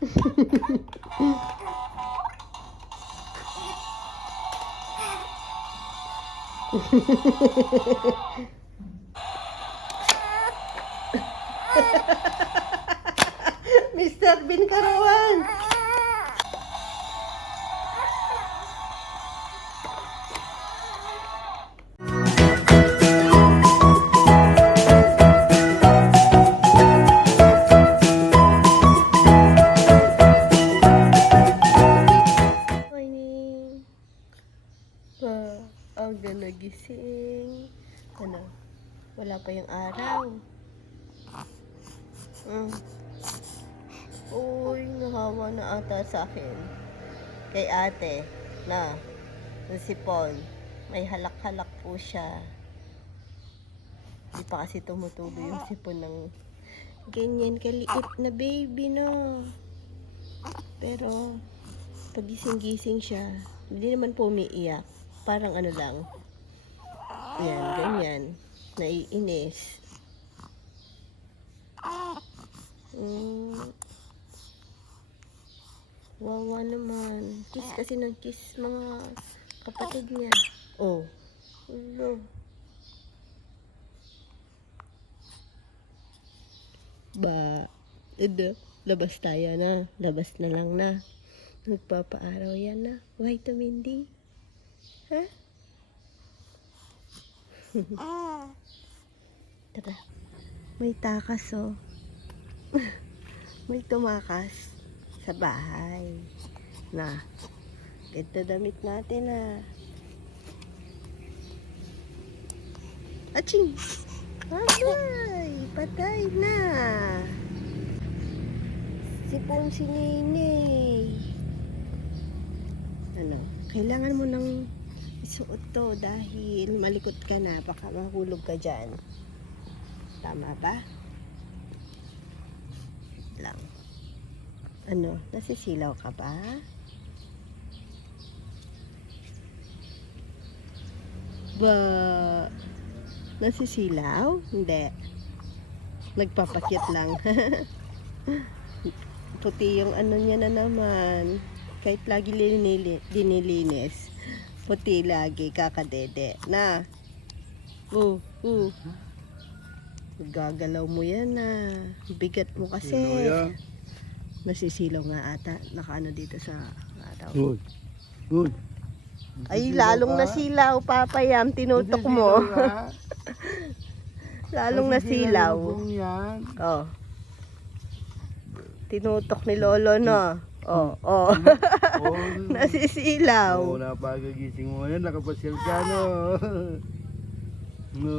Mr. Bin Karawan! Uy, nahawa na ata sa akin. Kay ate, na, yung sipon, may halak-halak po siya. Di pa kasi tumutulo yung sipon ng ganyan kaliit na baby, no? Pero, pag gising-gising siya, hindi naman po umiiyak. Parang ano lang. Yan, ganyan. Naiinis. Mm. Wawa naman. Kiss kasi ng kiss mga kapatid niya. Oh. Hello. Ba, ito, labas tayo na. Labas na lang na. Nagpapaaraw yan na. Vitamin D. Ha? Tara. May takas oh. May tumakas sa bahay. Na. Ito damit natin ah. Aching! Ay! Patay na! Sipon si Nene. Ano? Kailangan mo nang isuot to dahil malikot ka na. Baka mahulog ka dyan. Tama ba? lang. Ano, nasisilaw ka ba? Ba, nasisilaw? Hindi. Nagpapakyat lang. Puti yung ano niya na naman. Kahit lagi linili, dinilinis. Puti lagi, kakadede. Na. Uh, uh. Gagalaw mo yan na. Bigat mo kasi. Sino Nasisilaw nga ata. Nakaano dito sa araw. Uy. Uy. Ay, lalong nasilaw, papayam. Tinutok mo. lalong nasilaw. yan. Oh. Tinutok ni Lolo, no? Oh, oh. Nasisilaw. oh, napagagising mo ngayon, nakapasyal ka, no? no,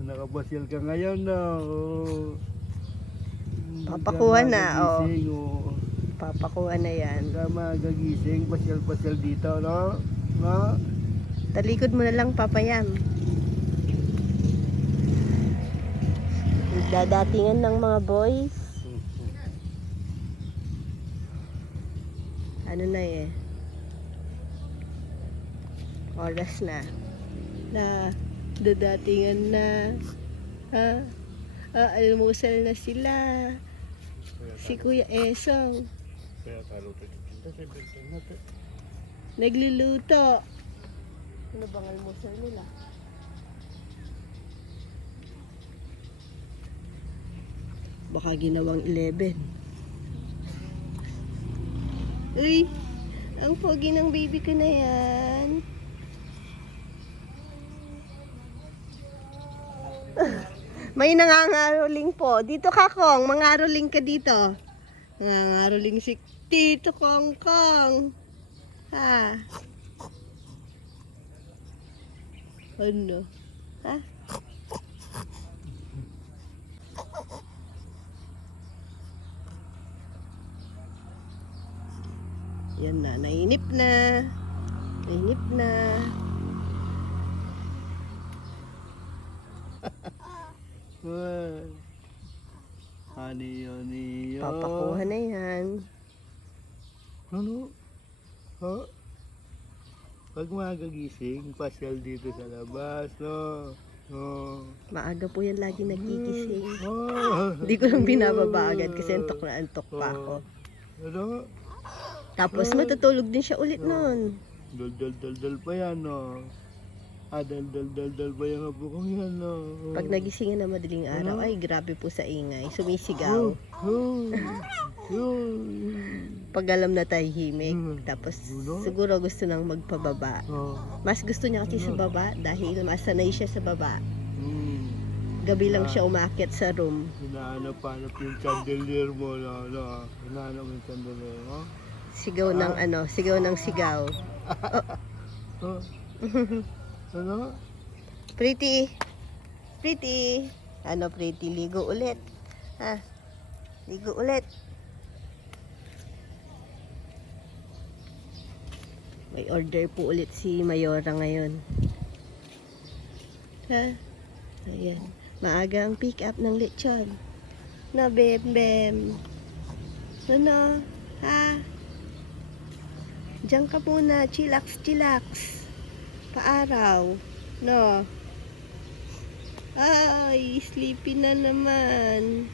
nakapasyal ka ngayon, no? Oh. Papakuha na, oh. Oh. Papakuha na yan. Ka magagising, pasyal-pasyal dito, no? No? Talikod mo na lang, papayam. Dadatingan ng mga boys. Ano na eh. Oras na. Na dadatingan na. Ha? Ah, almusal na sila. Si Kuya Esong. Nagluluto. Ano bang almusal nila? Baka ginawang 11. Uy, ang pogi ng baby ko na yan. May nangangaroling po. Dito ka, Kong. Mangaroling ka dito. Nangangaroling si Tito Kong Kong. Ha? Ano? Ha? Yan na, nainip na. Nainip na. Uy. Honey, honey, oh. Papakuha na yan. Ano? Ha? Pag magagising, pasyal dito sa labas, no? Oh. Maaga po yan lagi nagigising. Oh. Hindi ko lang binababa agad kasi antok na antok pa ako. Ano? Tapos matutulog din siya ulit nun. Dal dal dal dal pa yan, no? Ah, dal dal dal dal pa yan po kong yan, no? Pag nagising na madaling araw, ay grabe po sa ingay. Sumisigaw. Pag alam na tahimik. Hmm. Tapos siguro gusto nang magpababa. oh. Mas gusto niya kasi sa baba dahil masanay siya sa baba. Hmm. Gabi lang siya umakyat sa room. Hinahanap-hanap yung chandelier mo, no? no? Hinahanap yung chandelier mo? Sigaw ng ano, sigaw ng sigaw. Oh. ano? Pretty. Pretty. Ano pretty? Ligo ulit. Ha? Ligo ulit. May order po ulit si Mayora ngayon. Ha? Ayan. Maaga ang pick up ng lechon. Na, bem, bem. Ano? Ha? Diyan ka muna. Chillax, chillax. Paaraw. No. Ay, sleepy na naman.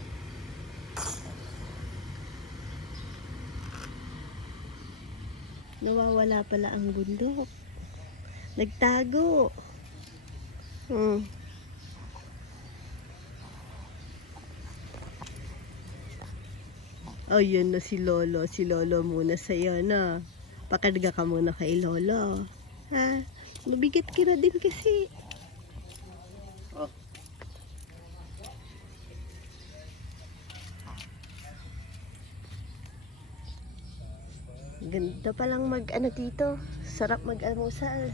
Nawawala pala ang bundok. Nagtago. Hmm. Ayun na si Lolo. Si Lolo muna sa'yo na. Pakarga ka muna kay Lolo. Ha? Mabigat ka din kasi. Ah. Ganda pa lang mag ano dito. Sarap mag almusal.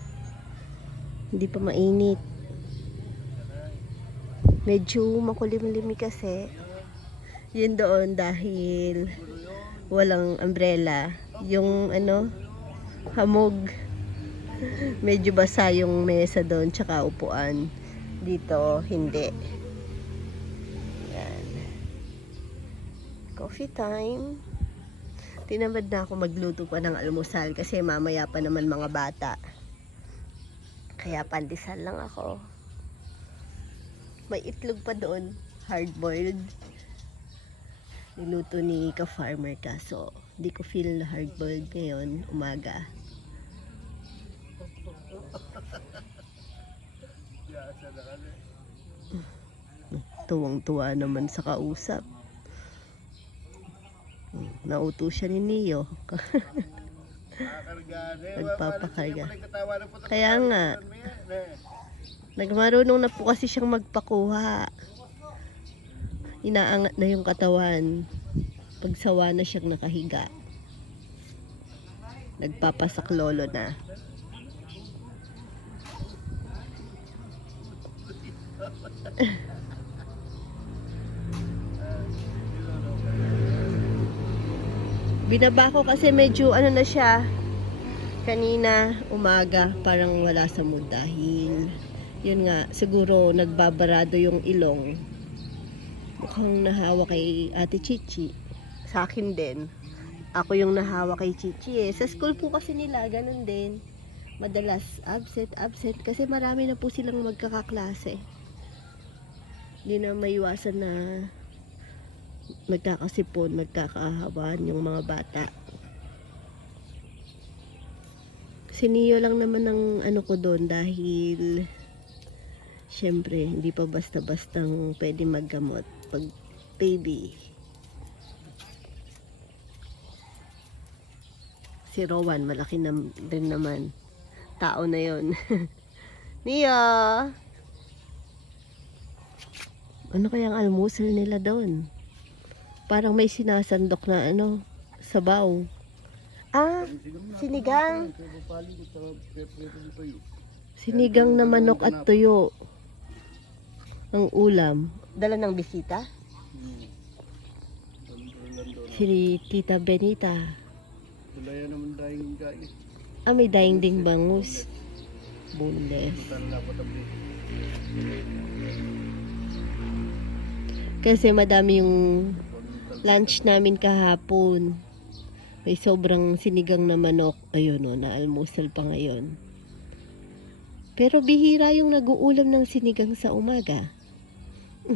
Hindi pa mainit. Medyo makulimlimi kasi. Yun doon dahil walang umbrella. Yung ano, hamog. Medyo basa yung mesa doon tsaka upuan. Dito, hindi. Yan. Coffee time. Tinamad na ako magluto pa ng almusal kasi mamaya pa naman mga bata. Kaya pandesal lang ako. May itlog pa doon, hard-boiled. Niluto ni ka-farmer kaso hindi ko feel na hard-boiled ngayon, umaga. Tuwang-tuwa naman sa kausap. Hmm, Nauto siya ni Neo. Nagpapakarga. Kaya nga. Nagmarunong na po kasi siyang magpakuha. Inaangat na yung katawan. Pagsawa na siyang nakahiga. Nagpapasak lolo na. Binaba ko kasi medyo ano na siya. Kanina umaga parang wala sa mood dahil yun nga siguro nagbabarado yung ilong. Mukhang nahawa kay Ate Chichi. Sa akin din. Ako yung nahawa kay Chichi eh. Sa school po kasi nila ganun din. Madalas absent, absent kasi marami na po silang magkakaklase. Hindi na maiwasan na magkakasipon, magkakahawan yung mga bata. Siniyo lang naman ang ano ko doon dahil syempre hindi pa basta-bastang pwede maggamot pag baby. Si Rowan, malaki na din naman. Tao na yon. Nia! Ano kayang almusal nila doon? Parang may sinasandok na ano, sabaw. Ah, sinigang. Sinigang na manok at tuyo. Ang ulam. Dala ng bisita? Si Tita Benita. Wala yan naman. Ah, may daing ding bangus. Bundes. Kasi madami yung lunch namin kahapon. May sobrang sinigang na manok. Ayun o, na almusal pa ngayon. Pero bihira yung nag-uulam ng sinigang sa umaga.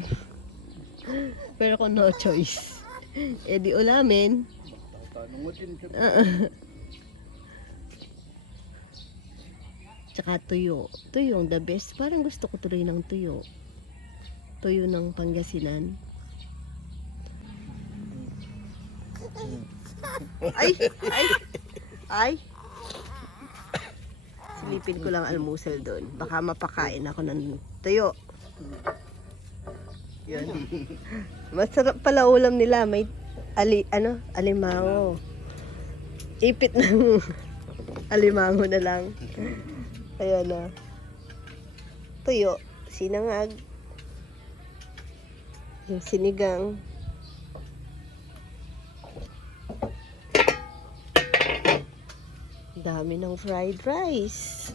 Pero kung no choice, eh di ulamin. Tsaka tuyo. Tuyo ang the best. Parang gusto ko tuloy ng tuyo. Tuyo ng Pangasinan. Ay! Ay! Ay! Silipin ko lang almusal doon. Baka mapakain ako ng tuyo. Yun. Masarap pala ulam nila. May ali, ano, alimango. Ipit ng alimango na lang. Ayan na. Tuyo. Sinangag. Yung sinigang. Dami ng fried rice.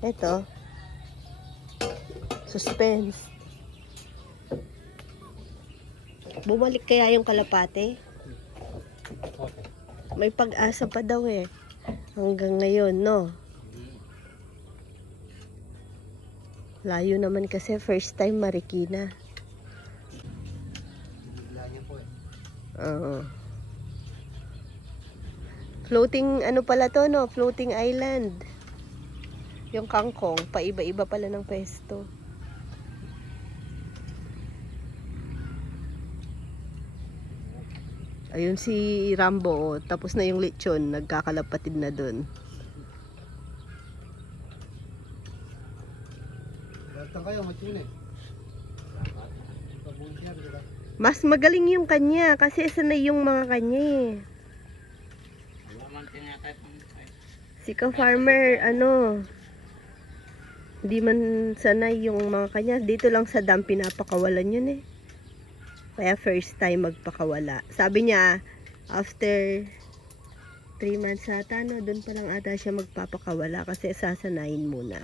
Ito. Suspense. Bumalik kaya yung kalapate? May pag-asa pa daw eh. Hanggang ngayon, no? Layo naman kasi first time Marikina. Oo. Floating ano pala to no? Floating island. Yung kangkong, paiba-iba pala ng pwesto. Ayun si Rambo, oh. tapos na yung lechon, nagkakalapatid na machine eh. Mas magaling yung kanya kasi sanay yung mga kanya eh. Si ka-farmer, ano, hindi man sanay yung mga kanya. Dito lang sa dam pinapakawalan yun eh. Kaya first time magpakawala. Sabi niya, after 3 months ata, no, doon pa lang ata siya magpapakawala kasi sasanayin muna.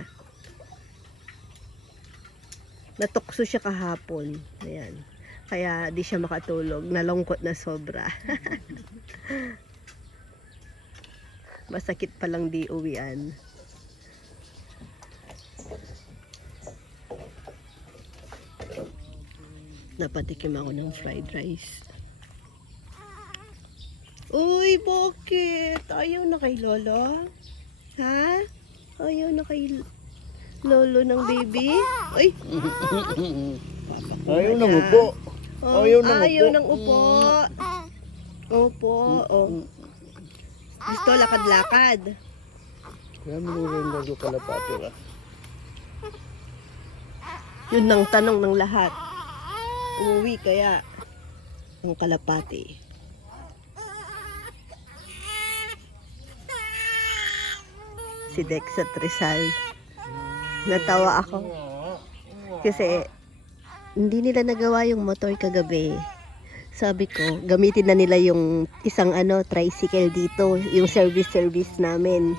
Natukso siya kahapon. Ayan. Kaya di siya makatulog. Nalungkot na sobra. Masakit palang di uwian. Napatikim ako ng fried rice. Uy, bakit? Ayaw na kay Lolo? Ha? Ayaw na kay Lolo ng baby? Uy! Ayaw nang upo. Oh, Ayaw ng ayaw upo. ng upo. Opo, oh. Gusto lakad-lakad. Kaya minurong na yung kalapate ba? Yun ang tanong ng lahat. Umuwi kaya ang kalapati. Si Dex at Rizal. Natawa ako. Kasi hindi nila nagawa yung motor kagabi. Sabi ko, gamitin na nila yung isang ano, tricycle dito, yung service-service namin.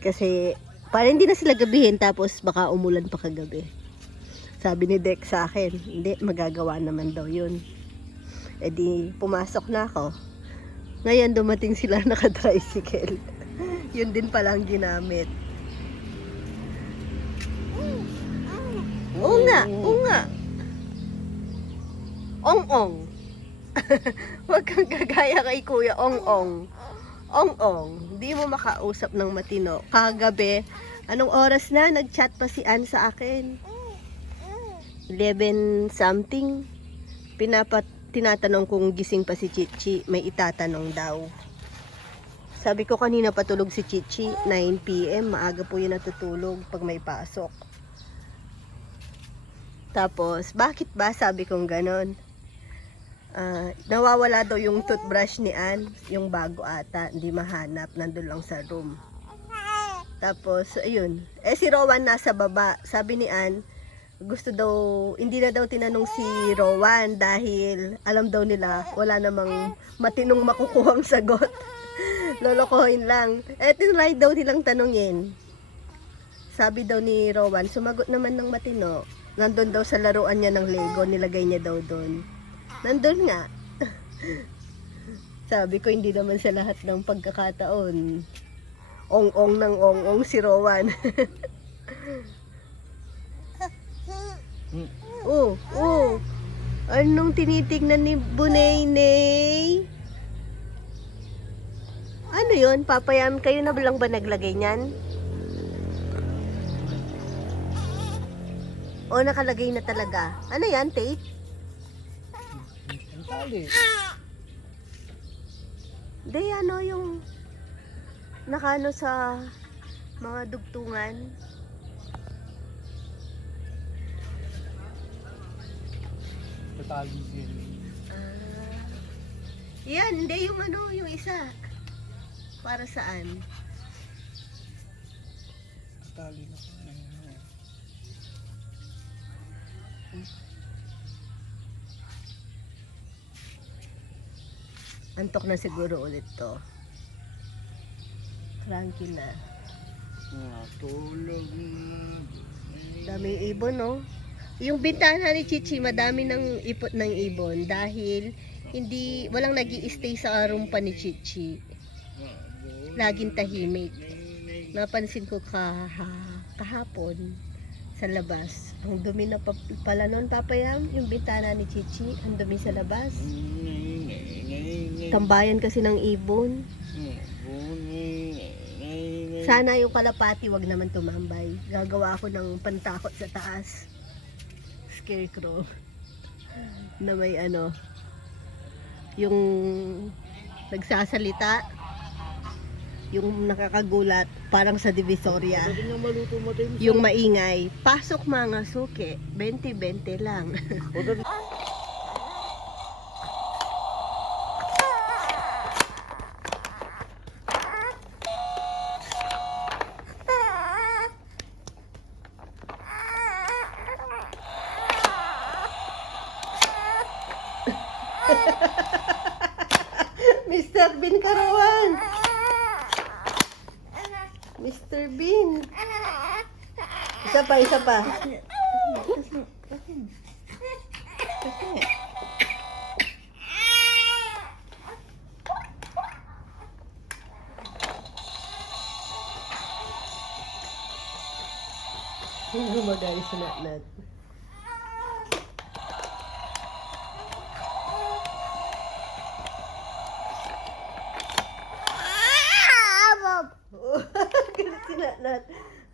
Kasi para hindi na sila gabihin tapos baka umulan pa kagabi. Sabi ni Dex sa akin, hindi, magagawa naman daw yun. E di, pumasok na ako. Ngayon, dumating sila naka-tricycle. yun din pala ang ginamit. Oo nga, oo nga. Ong-ong. Huwag kang gagaya kay Kuya Ong-ong. Ong-ong, di mo makausap ng matino. Kagabi, anong oras na? Nag-chat pa si Ann sa akin. 11 something. Pinapat tinatanong kung gising pa si Chichi, may itatanong daw. Sabi ko kanina patulog si Chichi, 9 p.m. Maaga po yun natutulog pag may pasok. Tapos, bakit ba? Sabi kong ganon. Ah, nawawala daw yung toothbrush ni Ann, yung bago ata, hindi mahanap, nandun lang sa room. Tapos, ayun. Eh, si Rowan nasa baba. Sabi ni Ann, gusto daw, hindi na daw tinanong si Rowan dahil alam daw nila wala namang matinong makukuhang sagot. Lolokohin lang. Eh, tinry daw nilang tanungin. Sabi daw ni Rowan, sumagot naman ng matino. Nandun daw sa laruan niya ng Lego, nilagay niya daw doon. Nandun nga. Sabi ko, hindi naman sa lahat ng pagkakataon. Ong-ong ng ong-ong si Rowan. oh, oh. Anong tinitignan ni Bunaynay? Ano yun? Papayam, kayo na lang ba naglagay niyan? O nakalagay na talaga? Ano yan, tape? Tali. Hindi, ano yung nakano sa mga dugtungan. Tatali din. Ah. Yan, hindi yung ano, yung isa. Para saan? Tatali na. Antok na siguro ulit to. Cranky na. Natulog na. Daming ibon, no? Yung bintana ni Chichi, madami ng ipot ng ibon dahil hindi, walang nag stay sa rumpa ni Chichi. Laging tahimik. Napansin ko kaha, kahapon sa labas. Ang dumi na pa, pala nun, papayam, yung bintana ni Chichi, ang dumi sa labas. Tambayan kasi ng ibon. Sana yung kalapati wag naman tumambay. Gagawa ako ng pantakot sa taas. Scarecrow. Na may ano, yung nagsasalita, yung nakakagulat, parang sa Divisoria. Yung maingay, pasok mga suke, 20-20 lang.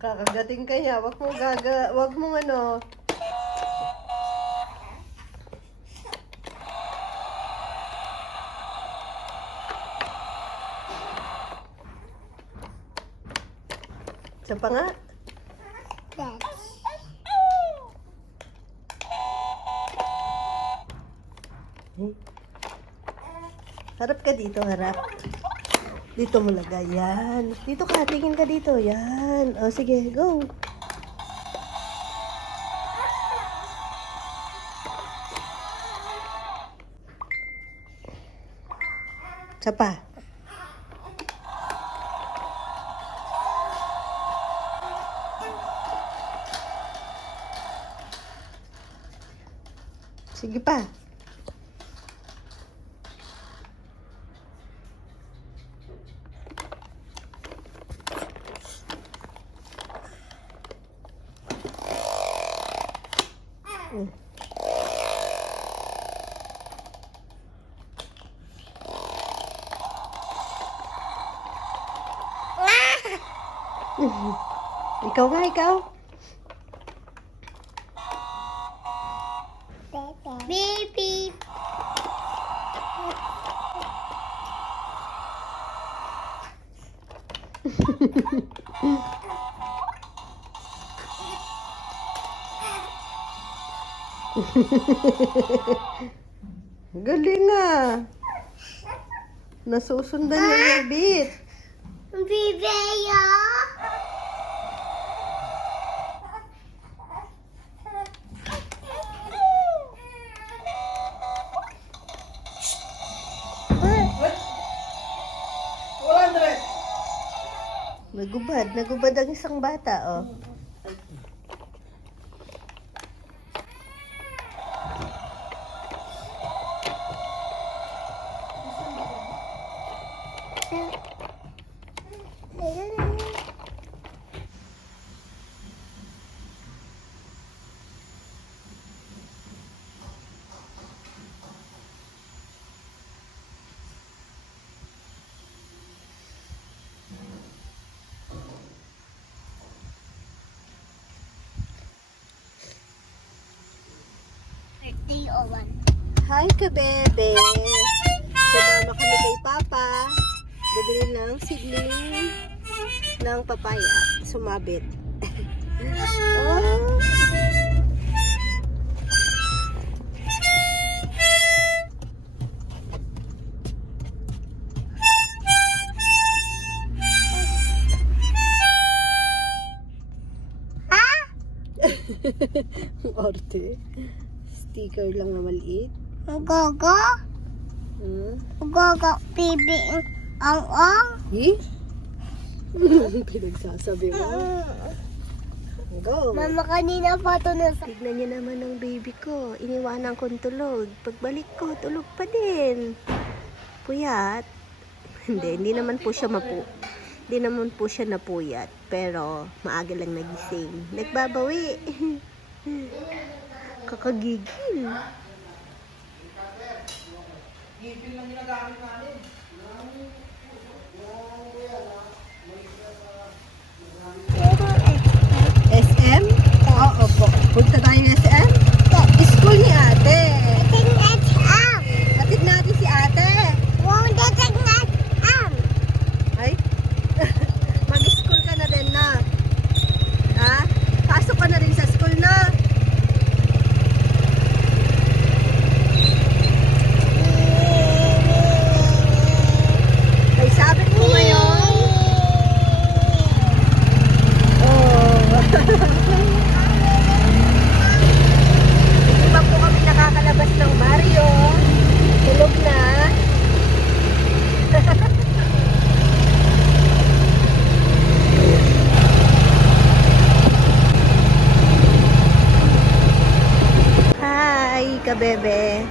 Kakagating ka niya. Wag mo gaga, wag mo ano. Isa pa nga. Hmm. Harap ka dito, harap. Dito mo lagay. Yan. Dito ka. Tingin ka dito. Yan. O, sige. Go. Isa pa. Sige pa. Mm. Ikaw nga, ikaw. Beep beep. Galing ah. Nasusundan niya yung beat. Bibaya. Nagubad. Nagubad ang isang bata, oh. Yeah. Hi ka, bebe. Sumama kami kay Papa. Bibili ng sigling ng papaya. Sumabit. oh. Artig. Ang. Sticker lang na maliit. Gogo? Hmm? Gogo, baby. Ang ang? Eh? Pinagsasabi mo. Go. Mama, kanina pa ito nasa... Tignan niyo naman ng baby ko. Iniwanan kong tulog. Pagbalik ko, tulog pa din. Puyat. Hindi, hindi naman po siya mapu. Hindi naman po siya napuyat. Pero maaga lang nagising. Nagbabawi. Kakagigil. SM? Oo po. Punta tayo SM? School ni ate. Tingnan am. Hatid natin si ate. Won't tingnan am. Ay, mag-school ka na din na. Ha? Pasok ka na rin sa school na. Ay, sabi ko ngayon. Oh. Hindi pa po kami nakakalabas ng Mario. Tulog na. Hi, kabebe.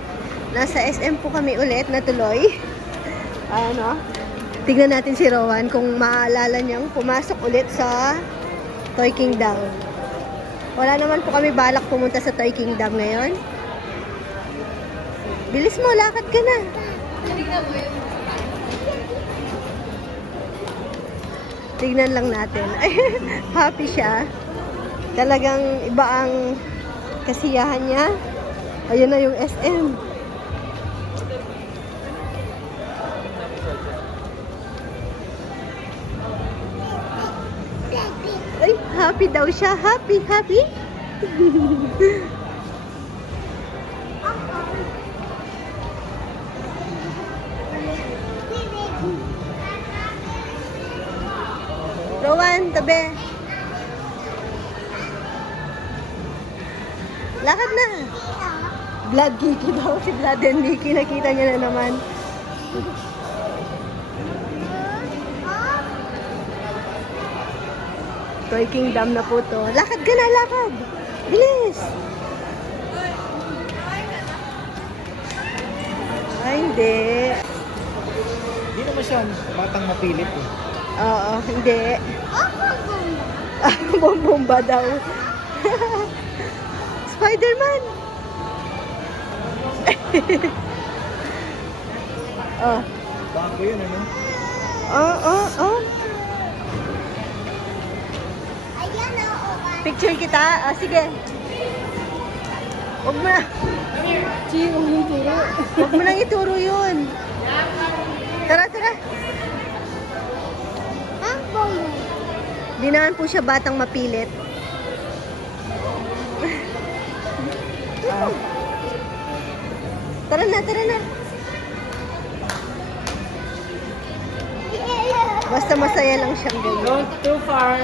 Nasa SM po kami ulit na tuloy. Ano? Tignan natin si Rowan kung maalala niyang pumasok ulit sa Toy Kingdom. Wala naman po kami balak pumunta sa Toy Kingdom ngayon. Bilis mo, lakad ka na. Tignan lang natin. Happy siya. Talagang iba ang kasiyahan niya. Ayun na yung SM. Ay, happy daw siya. Happy, happy. Rowan, tabi. Blood Kiki daw. Si Blood and Nikki. Nakita niya na naman. Toy Kingdom na po to. Lakad ka na, lakad. Bilis. Ay, hindi. Hindi naman siya batang mapilit eh. Oo, hindi. Bombomba daw. Spider-Man! oh, Bago yun ano? oh, oh, oh. Ayan o. Picture kita? Ah, sige. Huwag mo na. Chi, huwag mo ituro. Huwag mo nang ituro yun. Tara, tara. Ang boy. Di naman po siya batang mapilit. Tara na, tara na. Basta masaya lang siyang ganyan. Not too far.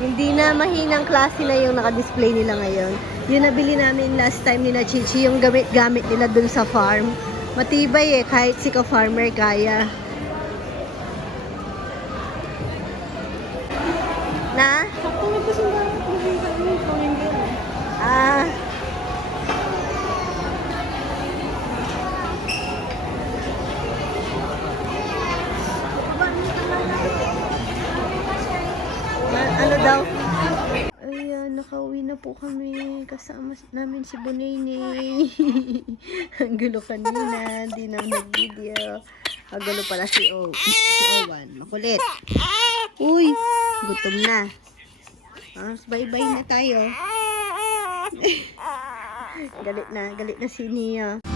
Hindi na mahinang klase na yung naka-display nila ngayon. Yung nabili namin last time ni na Chichi, yung gamit-gamit nila dun sa farm. Matibay eh, kahit si ka-farmer kaya. Na? Ah. Ma- ano daw? Ayan, nakauwi na po kami. Kasama namin si Bonini. Ang gulo kanina. Hindi na nag-video. Ang gulo pala si O. Si Owan. Makulit. Uy, gutom na. Ah, bye-bye na tayo. galit na, galit na si Nia.